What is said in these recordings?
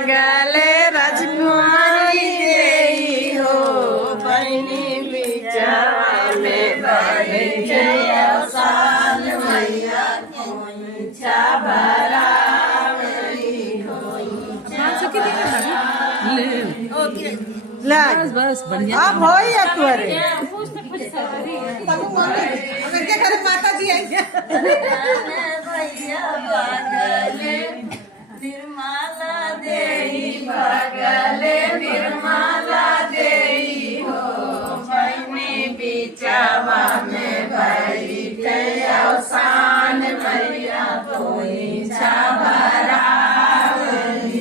बगले राजकुमारी देई हो बहनी बिचावा में बैठे आसान मैया खोइछा भरावली बस बस बढ़िया अब हो या तुअरे क्या करे माता जी आई भैया बगले निर्मला देई बगले निर्मला देई हो बहनी बिचावा में बैठे आसान मैया खोइछा भरावली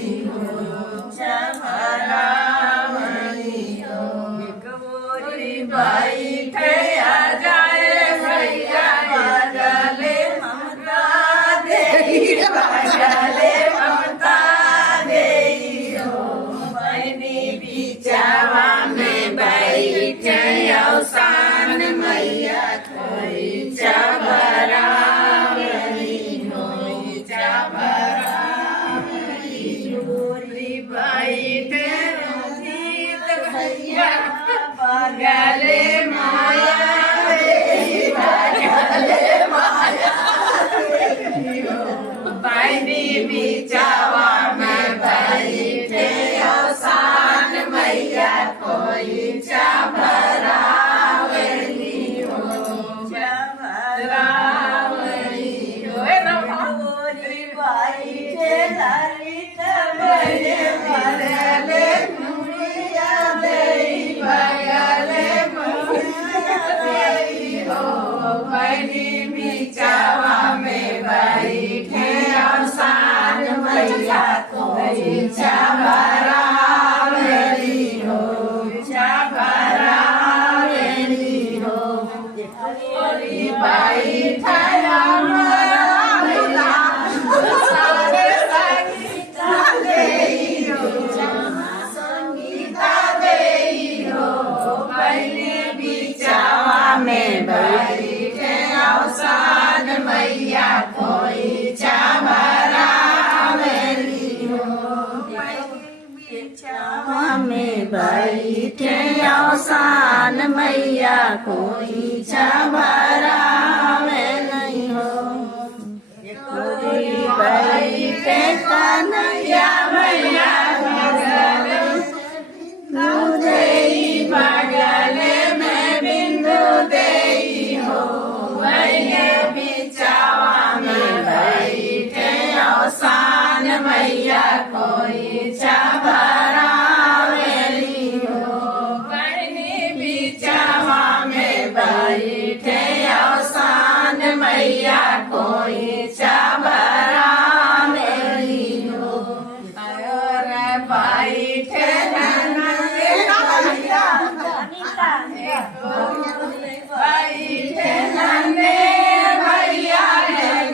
बैठे आ जाए भैया बगले ममता देई बगले ममता देई हो बहनी बिचावा में बैठे आसान मैया खोइछा भरावली खोइछा भरावली डोरी बैठे भैया बगले माया बगले माया बहनी बिचावा में बैठे आसान मैया खोइछा भरावली भरावली डोरी बैठे ललित बड़े बगले मुड़िया देई बगले बहनी बिचावा में बैठे आसान मैया खोइछा भरावली हो भरावली हो बैठे में बैठे आसान मैया खोइछा भरावली हो बिचावा में बैठे आसान मैया खोइछा भरावली हो बैठे कन्हैया मैया देई बगले में बिंदु देई हो बहनी बिचावा में बैठे आसान मैया खोइछा भरावली हो बहनी बिचावा में बैठे आसान मैया खोइछा भरावली हो बैठे बैठे नन्हे भैया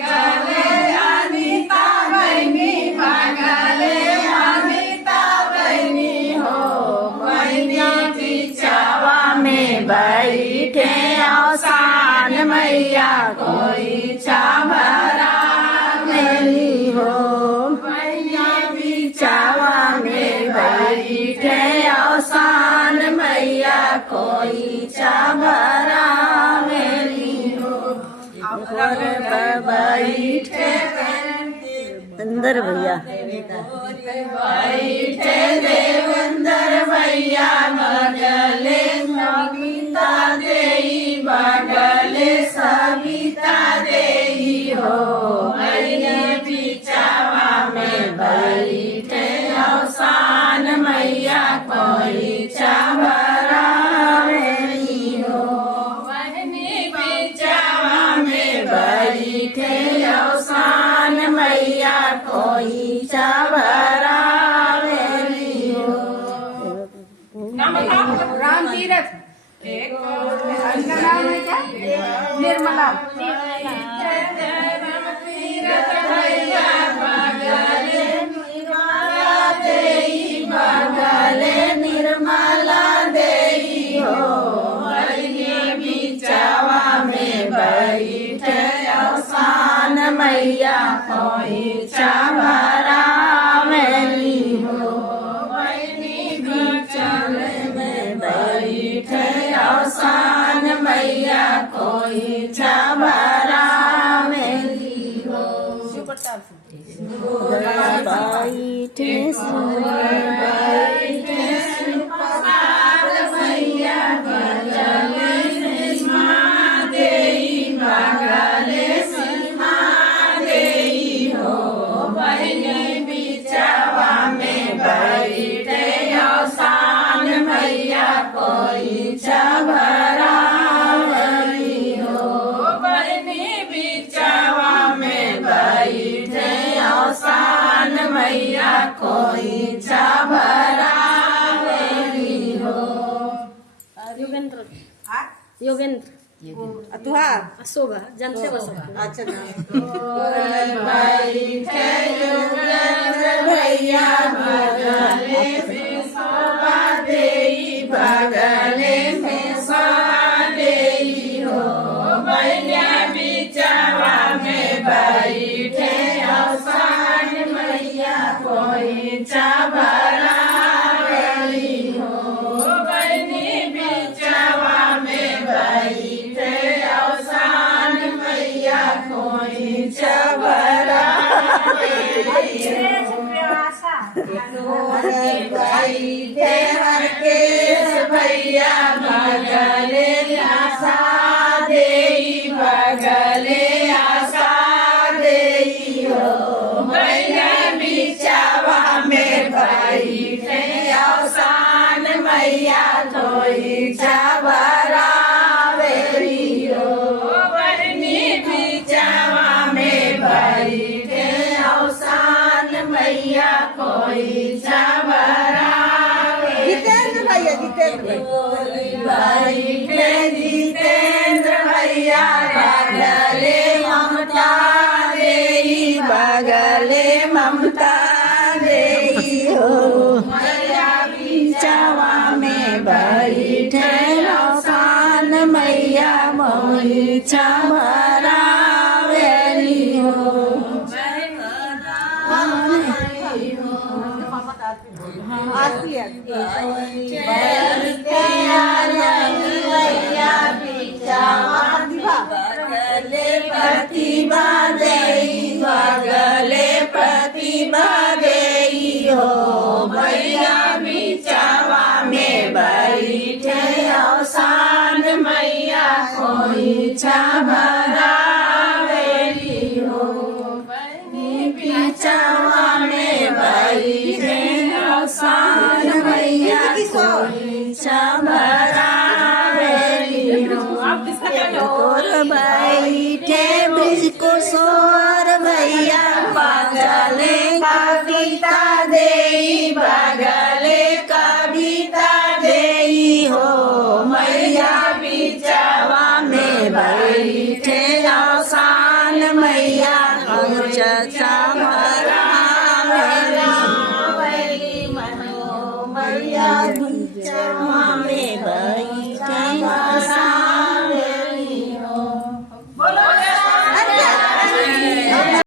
गले अनिता बहनी बगले अनिता बहनी हो बहनी बिचावा में बैठे आसान मैया खोइछा भरावली हो भैया बिचावा में बैठे आसान मैया खोइछा भरावली हो बैठे देवेंद्र भैया बैठे देवेंद्र भैया बगले सविता देई बगले सविता देई हो बहनी बिचावा में बैठे आसान मैया खोइछा भरावली हो बहनी बिचावा में बैठे आसान मैया खोइछा भरावली हो राम तीरथ एक नाम है क्या निर्मला बगले निर्मला देई हो बहनी बिचावा में बैठे आसान मैया खोइछा भरावली हो बैठे मैया बगले सीमा देई बगले सीमा देई हो बहिनी बिचावा में बैठे औसान मैया कोई भरावली हो बहिनी बिचावा में बैठे औसान मैया कोई भरावली हो। योगेंद्र योगेंद्र तुहार शोभा जानते हो सब। अच्छा बैठे योगेंद्र भैया बगले में शोभा देई बगले में शोभा देई हो बहिनी बिचावा में बैठे औसान मैया कोई भरावली हो बहिनी बिचावा में बैठे औसान मैया कोई भरावली हो बैठे हरकेश भैया बगले आशा देई बगले आशा देई हो मैया बिचावा में बैठे औसान मैया कोई भरावली हो बहिनी बिचावा में बैठे औसान मैया कोई भरावली। जितेंद्र भैया बैठे जितेंद्र भैया बगले ममता देई बगले ममता देई हो मैया बिचावा में बैठे औसान मैया मोई भरावली हो आरती है प्रतिभा देई बगले प्रतिभा देई हो भैया बिचावा में बैठे औसान मैया कोई भरावली हो बिचावा में बैठे औसान मैया कोई भरावली हो और बैठे मुझको सोर भैया बगले कविता देई बगले कविता देई हो मैया बिचावा में बैठे औसान मैया भरावली मैया बिचावा